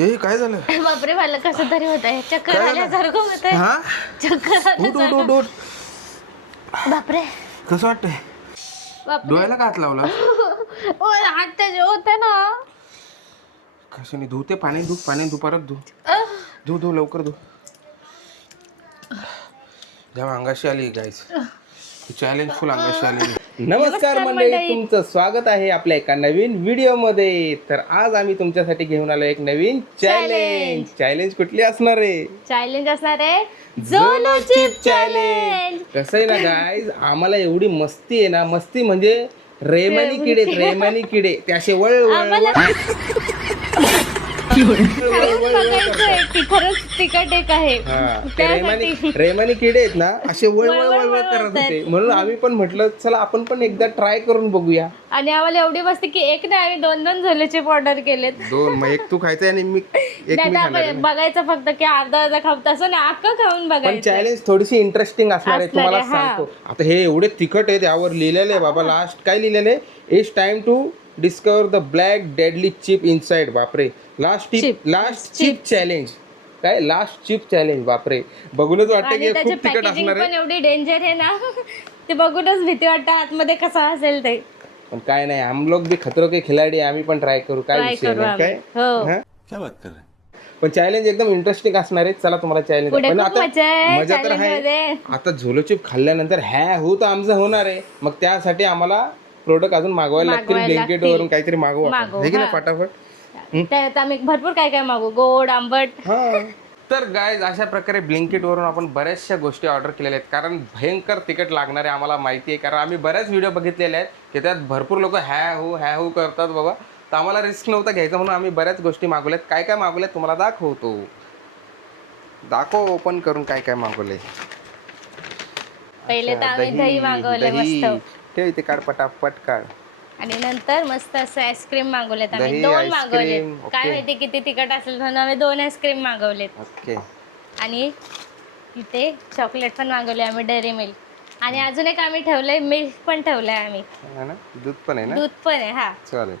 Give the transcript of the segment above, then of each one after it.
हे काय झालं? बापरे मला कसं तरी होत आहे, चक्कर काय झालं? आल्यासारखं होत आहे. हा चक्कर उठ उठ उठ आल्यासारखं. उठ. बापरे कसं वाटतंय? बापरे डोळ्याला का हात लावला? ओ हात त्याचे होते ना. कशाने धुते? पाणी धु परत धु. धु लवकर धु. जेव्हा अंगाशी आली गाईस, चॅलेंज फुल अंगाशी आली. नमस्कार मंडळी, तुमचं स्वागत आहे आपल्या एका नवीन व्हिडिओ मध्ये. तर आज आम्ही तुमच्यासाठी घेऊन आलो एक नवीन चॅलेंज कुठली असणार आहे? चॅलेंज असणार आहे झोलो चिप चॅलेंज. कसं आहे ना गाईज, आम्हाला एवढी मस्ती आहे ना, मस्ती म्हणजे रेमानी किडे ते असे खरंच तिकट एक आहे. रेमानी किडे आहेत ना, असे वळ करत होते. म्हणून आम्ही पण म्हटलं चला आपण पण एकदा ट्राय करून बघूया. आणि आम्हाला एवढी मस्ती की एक नाही आम्ही दोन झोलेचे ऑर्डर केलेत. दोन, मग एक तू खायचं आणि मी बघायचं फक्त की अर्धा खाऊ, तसं नाही अख्खं खाऊन बघायचं. चॅलेंज थोडीशी इंटरेस्टिंग असणार आहे, तुम्हाला सांगतो. आता हे एवढे तिखट आहे, त्यावर लिहिलेलं आहे बाबा. लास्ट काय लिहिलेलं आहे? It's time to discover the black deadly chip inside. बापरे, लास्ट चिप चॅलेंज. काय लास्ट चिप चॅलेंज? बापरे, बघूनच वाटतं की खूप तिखट असणार आहे. पण एवढी डेंजर आहे ना ते बघूनच भीती वाटतं आतमध्ये कसं असेल ते. पण काय नाही, हम लोग भी खतरों के खिलाडी, आम्ही पण ट्राय करू. काय विषय नाही. काय क्या बात कर रहे? पण चॅलेंज एकदम इंटरेस्टिंग असणार आहे. चला तुम्हाला चॅलेंज पण आता मजा तर आहे. आता झोलो चिप खाल्ल्यानंतर तर आमचं होणार आहे. मग त्यासाठी आम्हाला प्रोडक्ट अजून मागवायला लागतील. ब्लिंकिट वरून काहीतरी मागवू की नाही फटाफट. त्यात आम्ही भरपूर काय मागू, गोड आंबट. तर गाईज, अशा प्रकारे ब्लिंकिट वरून आपण बऱ्याचशा गोष्टी ऑर्डर केलेल्या आहेत. कारण भयंकर तिकीट लागणार आहे आम्हाला माहिती आहे. कारण आम्ही बऱ्याच व्हिडिओ बघितलेले आहेत की त्यात भरपूर लोक हॅ हू करतात बाबा. तर आम्हाला रिस्क नव्हता घ्यायचा, म्हणून आम्ही बऱ्याच गोष्टी मागवल्यात. काय मागवल्यात तुम्हाला दाखव ओपन करून काय मागवलंय. पहिले तर आम्ही दही मागवले मस्त. ठेव इथे, काढ पटापट काढ. आणि नंतर मस्त असं आईस्क्रीम मागवलेत आम्ही. दही, 2 मागवले. आईस्क्रीम, काय माहिती किती तिखट असेल म्हणून आम्ही 2 आईस्क्रीम मागवलेत. ओके. आणि तिथे चॉकलेट पण मागवले आम्ही, डेअरी मिल्क. आणि अजून एक आम्ही ठेवलंय, मिल्क पण ठेवलंय आम्ही. दूध पण आहे ना? दूध पण आहे. हा चालेल.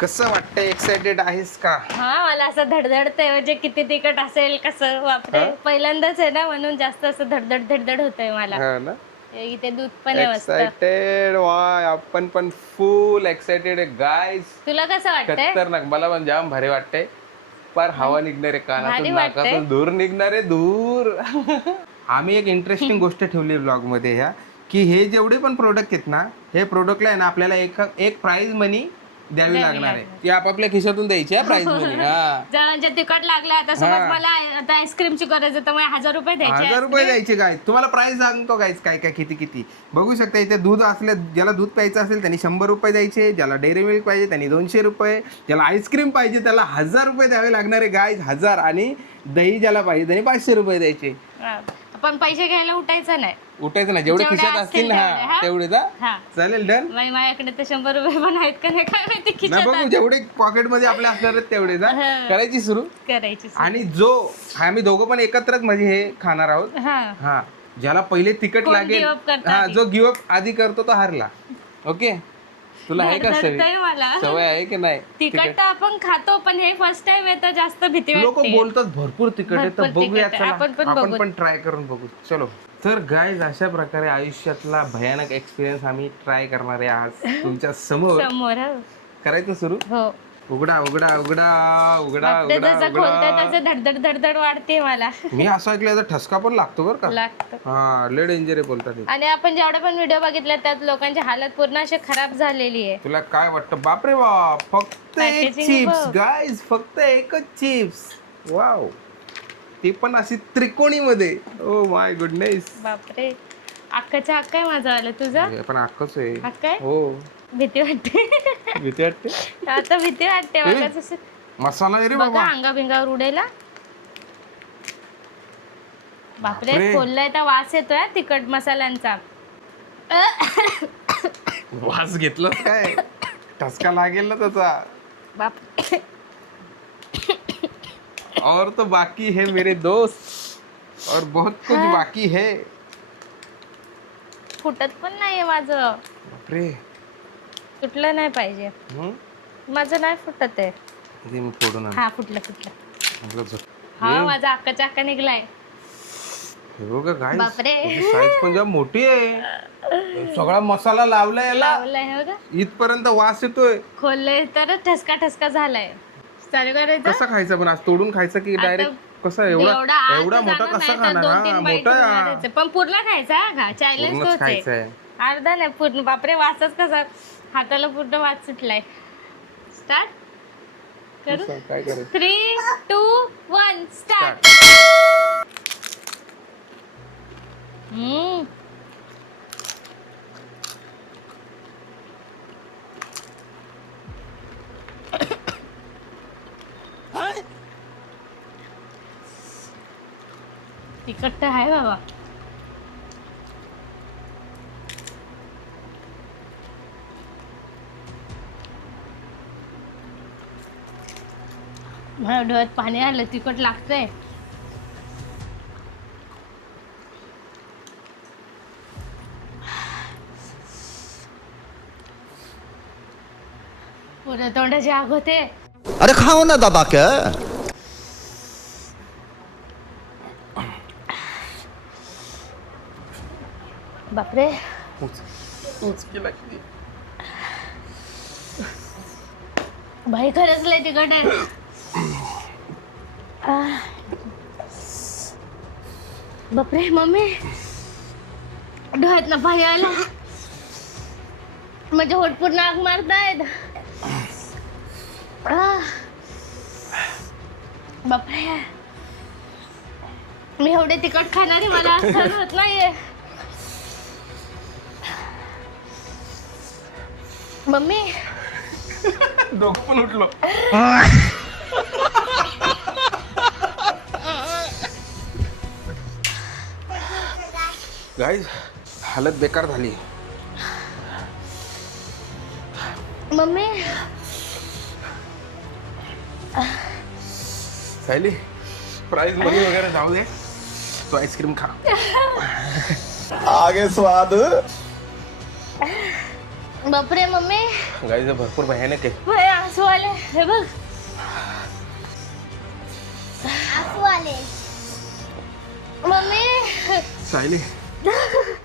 कसं वाटतंय? एक्साइटेड आहेस का? हा, मला असं धडधडतंय म्हणजे किती तिखट असेल कसं. वापरे, पहिल्यांदाच आहे ना, म्हणून जास्त असं धडधड होतंय मला. इथे दूध पण आहे मस्त. एक्साइटेड वाय, आपण पण फुल एक्साइटेड आहे गाईज. तुला कसं वाटतंय? खतरनाक. मला पण जाम भारी वाटतंय. पर हवा निघणारे कानातून, नाकातून धूर निघणारे धूर. आम्ही एक इंटरेस्टिंग गोष्ट ठेवली ब्लॉग मध्ये ह्या, की हे जेवढे पण प्रोडक्ट आहेत ना, हे प्रोडक्टला आहे ना आपल्याला एक प्राइज मनी द्यावी लागणार आहे. ती आपापल्या खिशातून द्यायची प्राइज मनी. जर तिखट लागला, आता समज मला आता आईस्क्रीमची गरज आहे तर मला 1000 रुपये द्यायचे. 1000 रुपये द्यायचे गाईज. तुम्हाला प्राइस सांगतो गाईज काय किती बघू शकता. इथे दूध असले, ज्याला दूध प्यायचं असेल त्यांनी 100 रुपये द्यायचे, ज्याला डेअरी मिल्क पाहिजे त्यांनी 200 रुपये, ज्याला आईस्क्रीम पाहिजे त्याला 1000 रुपये द्यावे लागणार आहे गाईज. 1000. आणि दही ज्याला पाहिजे त्यांनी 500 रुपये द्यायचे. पण पैसे घ्यायला उठायचं नाही, जेवढे खिशात असतील ना तेवढे. चालेल, डन. माझ्याकडे तर 100 रुपये पण आहेत का नाही काय माहिती खिशात. बघू, जेवढे पॉकेट मध्ये आपले असणार आहेत तेवढे करायची सुरू. आणि आम्ही दोघं पण एकत्रच म्हणजे हे खाणार आहोत. हा, ज्याला पहिले तिखट लागेल, जो गिव्ह अप आधी करतो तो हारला. ओके, तुला आहे का सवय आहे की नाही? तिखट आपण खातो, पण हे फर्स्ट टाइम येतं, जास्त भीती वाटते. लोक बोलतात भरपूर तिखट आहे, तर बघूया. आपण पण ट्राय करून बघू. चलो. तर गाईज, अशा प्रकारे आयुष्यातला भयानक एक्सपिरियन्स आम्ही ट्राय करणार आहे आज तुमच्या समोर. करायचं सुरू. उघडा धडधड वाढते मला. मी असं ऐकलं ठसका पण लागतो बरं का. हा, लय डेंजर आहे बोलतात. आणि आपण जेवढे पण व्हिडिओ बघितले त्यात लोकांची हालत पूर्ण अशी खराब झालेली आहे. तुला काय वाटतं? बापरे बाप, फक्त एक चिप्स गाईज, फक्त एकच चिप्स. वाव, ती पण अशी त्रिकोणी मध्ये. Oh my goodness. बापरे, अक्काच्या अक्का आहे माझा आलं. तुझा पण अक्काच आहे. अक्का आहे. हो, भीती वाटते. आता भीती वाटते मला. मसाला रे बाबा, अंगाबिंगावर उडायला. बापरे, खोललाय तर वास येतोय तिखट मसाल्यांचा. वास घेतलं काय? ठसका लागेल ना त्याचा. बाप, और तो बाकी है मेरे दोस्त, और बहुत कुछ बाकी है. फुटत पण नाहीये माझं. बापरे, फुटलं नाही पाहिजे. माझं नाही फुटत आहे. फोडून. हा, फुटलं. हा माझा अक्काचा अक्का निघलाय. हे बघा गाईस, बापरे. साईज पण जाम मोठी आहे. सगळा मसाला लावलाय याला, लावलाय हे बघा. इथपर्यंत वास येतोय. खोललंय तर ठसका ठसका झालाय. चालू करायचं. कसा खायचा पण आज तोडून खायचा की डायरेक्ट कसा एवढा एवढा मोठा कसा खाणार? हा मोठा आहे. पण पूर्ण खायचा हा. चॅलेंज पूर्णच तोच खायचा आहे. आहे. अर्धा नाही पूर्ण. बापरे वासच कसा हाताला पूर्ण वास सुटलाय. स्टार्ट करू. काय करायचं? 3, 2, 1 स्टार्ट. तिखट तर आहे बाबा. माझ्या डोळ्यात पाणी आलं. तिखट लागतंय. पुढे तोंडाची आग होते. अरे खाओ ना दबा के. बापरे. भाई खरंच लय तिखट आहे. बापरे मम्मी डोळ्यात ना पाणी आलं. म्हणजे होट पूर्ण आग मारतायत. बापरे मी एवढे तिखट खाणारे मला सहन होत नाहीये. मम्मी डोकं पण उठलो. गाईज हालत बेकार झाली. मम्मी सायली प्राइस मनी वगैरे जाऊ दे, तो आईस्क्रीम खा. आगे स्वाद. बापरे मम्मी गाईज भरपूर भयानक आहे. वय आंसू आले. हे बघ आंसू आले. मम्मी सायली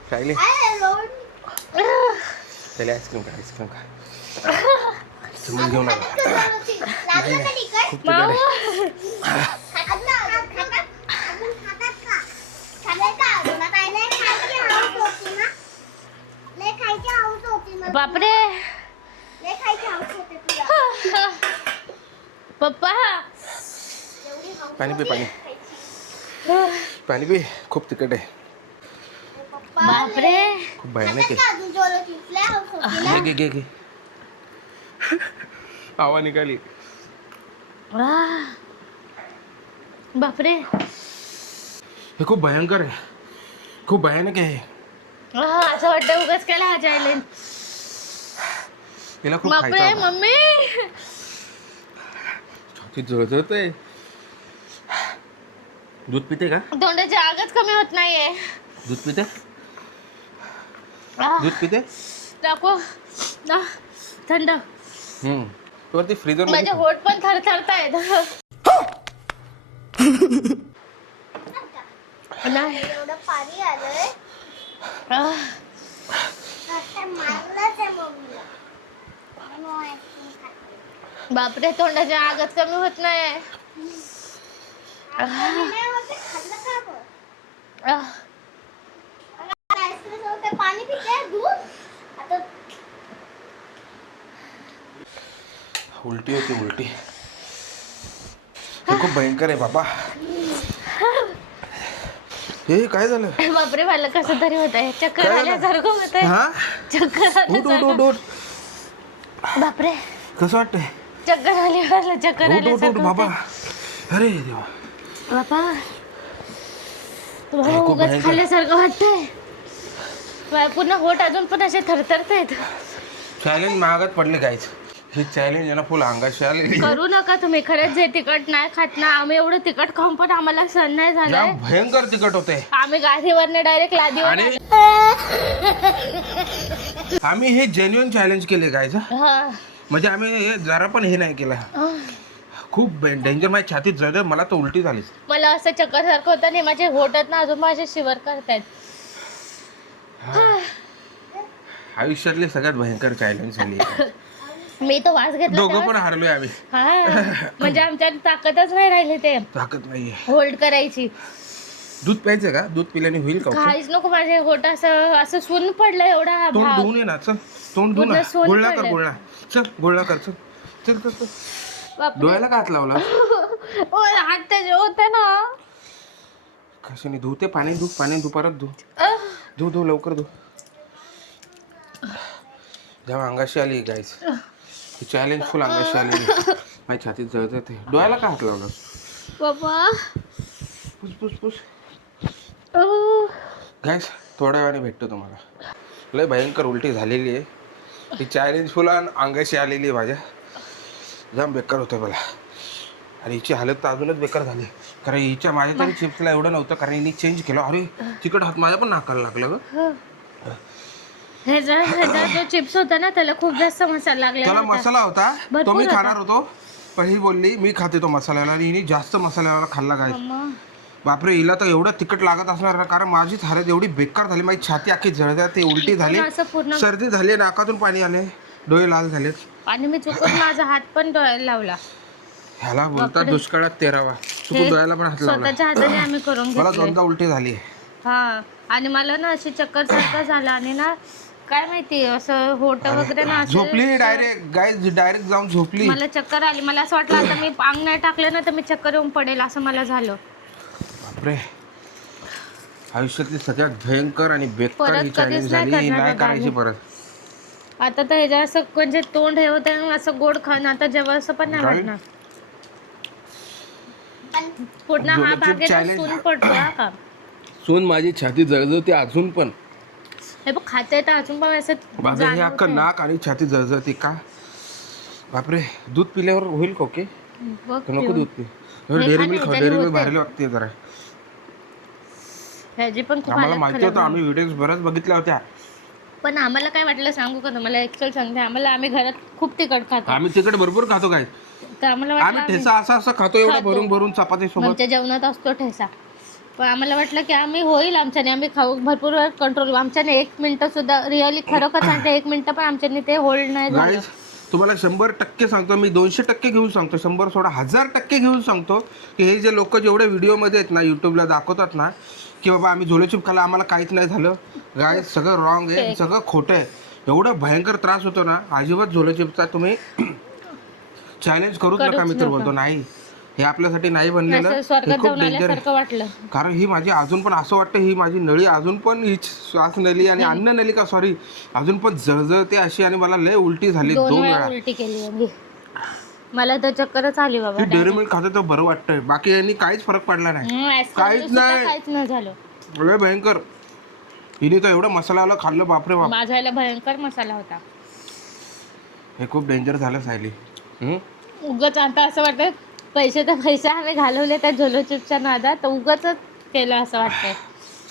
सायली सायली आईस्क्रीम खा, आईस्क्रीम खा. समज घेऊन आला. खूप तिखट आहे. बापरे पप्पा पाणी पी, पाणी पाणी पी. खूप तिखट आहे. बापरे खूप भयानक आहे. घे घे घे. हवा निघाली. बापरे हे खूप भयंकर आहे, खूप भयानक आहे. असं वाटतं उगाच केला हा चॅलेंज. हिला खूप बापरे खायचं. मम्मी छाती जळजळतंय. दूध पिते का? तोंडाची आगच कमी होत नाहीये. दूध पिते, दूध पिते. टाकू थंड. तो वरती फ्रीजर माझे होठ पण थरथरतायत. नाही एवढं पाणी आलंय. मारलंच आहे मम्मीला. बापरे तोंडाची आगच कमी होत नाही. पाणी पिते दूध. आता उलटी होती, उलटी. हे खूप भयंकर आहे बाबा. हे काय झालं? बापरे मला कसं तरी होत आहे. चक्कर काय झालं? आल्यासारखं होत आहे. हा चक्कर उठ उठ उठ आल्यासारखं. उठ. बापरे कसं वाटतंय? चक्कर आली मला. चक्कर उठ उठ उठ आल्यासारखं बाबा. होतंय. अरे देवा. बापा तुम्हाला खूप उगाच भयंकर. खाल्ल्यासारखं वाटतंय. पुन्हा होट अजून पण असे थरथरतायत. चॅलेंज महागात पडले गायच. हे चॅलेंज ना फुल अंगाशी आले. करू नका तुम्ही. खरंच जे तिखट नाही खात ना आम्ही. एवढं तिखट खाऊन पण आम्हाला सहन नाही झालंय. जाम भयंकर तिखट होते. आम्ही गादीवरने डायरेक्ट लादीवर आणि आम्ही हे जेन्युइन चॅलेंज केले गायच. हा. म्हणजे आम्ही हे जरा पण हे नाही केलं. खूप डेंजर. माझ्या छातीत जळजळ, मला तर उलटी झाली. मला असं चक्कर सारखं होतं नाही, माझे होतात ना अजून माझे शिवर करतायत. आयुष्यातली सगळ्यात भयंकर चॅलेंज झाली. मी तो वास घेतला दोघं तेव्हा- पण हारलोय आम्ही. हा म्हणजे आमच्यात ताकदच नाही राहिली ते ताकद नाहीये. होल्ड करायची. दूध प्यायचं का? दूध पिल्याने होईल का? काहीच नको, माझे होट असं असं सून पडलं एवढा तोंड भाग. धुवून ये ना. चल तोंड धुवून पूर्ण सोन गुळणा कर. पडलं. गुळणा चल, गुळणा कर. चल चल चल चल. बापरे. डोळ्याला का हात लावला? ओ, हात त्याचे होते ना. कशाने धु? ते पाणी धु, पाणी धु, परत धु. धु धु लवकर धु. जेव्हा अंगाशी आली गाईस, ही चॅलेंज फुल अंगाशी आली. माझ्या छातीत जळजळ. डोळ्याला का हात लावला? बाबा पुस पुस पुस. गाईस थोड्या वेळाने भेटतो तुम्हाला. लय भयंकर उलटी झालेली आहे. ही चॅलेंज फुल अंगाशी आलेली आहे माझ्या. जाम बेकार होतं मला. आणि हिची हालत तर अजूनच बेकार झाली. कारण हिच्या माझ्या तरी चिप्सला एवढं नव्हतं, कारण हिने चेंज केलं. अरे तिकट हात माझ्या पण नाकाला लागलं ग. ह्याचा जो चिप्स होता ना त्याला खूप जास्त मसाला लागला त्याला होता. मसाला होता, तो भरपूर मी होता. खाणार होतो. पण ही बोलली मी खाते तो मसाल्याला, आणि हिने जास्त मसाल्याला खाल्ला. काय मम्मा, बापरे, हिला तर एवढं तिखट लागत असणार ना, कारण माझीच हालत एवढी बेकार झाली. माझी छाती अख्खी जळजळ, ती उलटी झाली, असं पूर्ण सर्दी झाली, नाकातून पाणी आले, डोळे लाल झालेत. आणि मी चुकून माझा हात पण डोळ्याला लावला. ह्याला बोलतात दुष्काळात तेरावा. चुकून डोळ्याला पण हात लावला. स्वतःच्या हाताने आम्ही करून मला घेतलं. दोनदा उलटी झाली. हा आणि मला ना अशी चक्कर सारखं झालं, आणि ना काय माहिती असं होट वगैरे ना असं झोपली डायरेक्ट. गाईज डायरेक्ट जाऊन झोपली. मला चक्कर आली. मला असं वाटलं आता मी अंग नाही टाकलं ना तर मी चक्कर येऊन पडेल, असं मला झालं. बापरे, आयुष्यातली सगळ्यात भयंकर आणि बेकार परत ही कधीच चॅलेंज नाही झाली. ही करणार नाही बाबा करायची आम्ही. परत. आता तर ह्याच्या असं म्हणजे तोंड हे होतं असं गोड खाणं आता जेव्हा असं पण नाही काय? वाटणार. पूर्ण हा जोलाचीप भाग आहे ना challenge. सून पडतो हा का. सून माझी छाती जळजळते अजून पण. हे बघ खाते तर अजून पण असं माझं हे अख्खं नाक आणि छाती जळजळते का? बापरे, दूध पिल्यावर होईल का? ओके बघ तर नको दूध पी. हे डेअरी खा मिल्क ना, खा. ह्याच्याने डेअरी मिल्क होते. भारी वाटते जरा. ह्याची पण खूप आम्हाला हालत माहिती खराब होतं, आहे. आम्ही व्हिडिओज बऱ्याच बघितल्या होत्या. पण आम्हाला काय वाटलं सांगू का तुम्हाला, ऍक्च्युअल सांगते, आम्ही घरात खूप तिखट खातो. आम्ही तिकडे भरपूर खातो. काय तर आम्हाला आम्ही वाटलं ठेचा असा असा खातो, एवढा खातो. भरून भरून चपाती सोबत. आमच्या जेवणात असतो ठेसा. पण आम्हाला वाटलं की आम्ही होईल आमच्याने, आम्ही खाऊ भरपूर वेळ कंट्रोल. आमच्याने 1 मिनिटं सुद्धा रिअली खरोखर सांगते 1 मिनिटं पण आमच्याने ते होल्ड नाही झालं. गाईज तुम्हाला 100% सांगतो मी, 200% घेऊन सांगतो, 100 सोडा 1000% घेऊन सांगतो की हे जे लोक जेवढे व्हिडिओमध्ये आहेत ना, युट्यूबला दाखवतात ना की बाबा आम्ही झोलेचिप खाला आम्हाला काहीच नाही झालं, गाईज सगळं रॉंग आहे, सगळं खोटं आहे. एवढं भयंकर त्रास होतो ना, अजिबात झोलेचिपचा तुम्ही चॅलेंज करूच नका. मी तर बोलतो नाही, हे आपल्यासाठी नाही बनलेलं. असं स्वर्गात हे खूप जाऊन डेंजर आहे. आल्यासारखं वाटलं. कारण ही माझी अजून पण असं वाटतं, ही माझी नळी अजून पण, ही श्वास नली आणि अन्न नली का सॉरी, अजून पण जळजळते अशी. आणि मला लय उलटी झाली 2 वेळा वेळा. उलटी केली आम्ही. मला तर चक्करच आली बाबा. ही डेअरी मिल्क खातं तर बरं वाटतंय, बाकी यांनी काहीच फरक पडला नाही. काहीच नाही. काहीच नाही झालं. लय भयंकर. हिने तर एवढं मसाल्याला खाल्लं, बापरे बाप. माझ्या ह्याला भयंकर मसाला होता. हे खूप डेंजर झालं सायली. उगाच आता असं वाटतं पैसे आम्ही घालवले त्या झोलो चिपच्या नादात, तर उगाच केलं असं वाटतंय.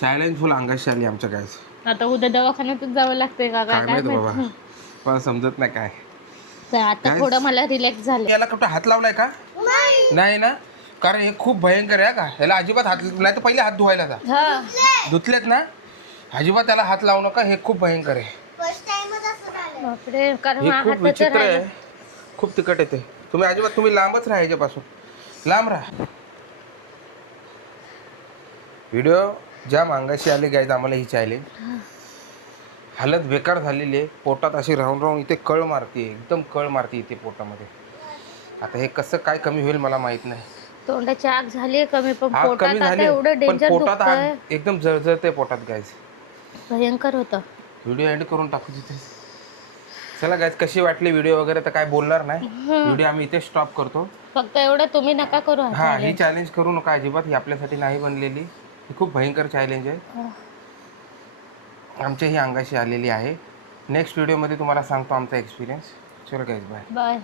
चॅलेंज फुल अंगाशी आली आमच्या गायस. आता उद्या दवाखान्यातच जावं लागतंय का काय काय माहित बाबा, माहित. मला समजत नाही काय. तर आता थोडं मला रिलॅक्स झालं. याला कुठं हात लावलाय का? नाही ना, कारण हे खूप भयंकर आहे का. याला अजिबात हात नाही तर पहिले हात धुवायला जा. हा धुतलेत ना, अजिबात त्याला हात लावू नका. हे खूप भयंकर आहे. फर्स्ट टाइमच असं झालं. बापरे, कारण हे हा खूप हाताचं विचित्र आहे, राहिलं. खूप तिखट येते. तुम्ही लांबच राहा याच्यापासून, लांब राहा. व्हिडिओ जाम अंगाशी आले गायज आम्हाला ही चॅलेंज. हालत बेकार झालेली आहे. पोटात अशी राहून राहून इथे कळ मारते, एकदम कळ मारते इथे पोटामध्ये. आता हे कसं काय कमी होईल मला माहित नाही. तोंडाची आग झाली कमी, पण आग पोटात कमी आता झाली एवढं पण डेंजर पोटात दुखतंय. आग एकदम जळजळते पोटात गायज. भयंकर होतं. व्हिडिओ एंड करून टाकू तिथे. चला गायज, कशी वाटली व्हिडिओ वगैरे तर काय बोलणार नाही. व्हिडिओ आम्ही इथे स्टॉप करतो. फक्त एवढं तुम्ही नका करू. हा, ही चॅलेंज करू नका अजिबात. ही आपल्यासाठी नाही बनलेली. ही खूप भयंकर चॅलेंज आहे, आमच्या ही अंगाशी आलेली आहे. नेक्स्ट व्हिडिओमध्ये तुम्हाला सांगतो आमचा एक्सपिरियन्स. चलो गाईज, बाय. बाय.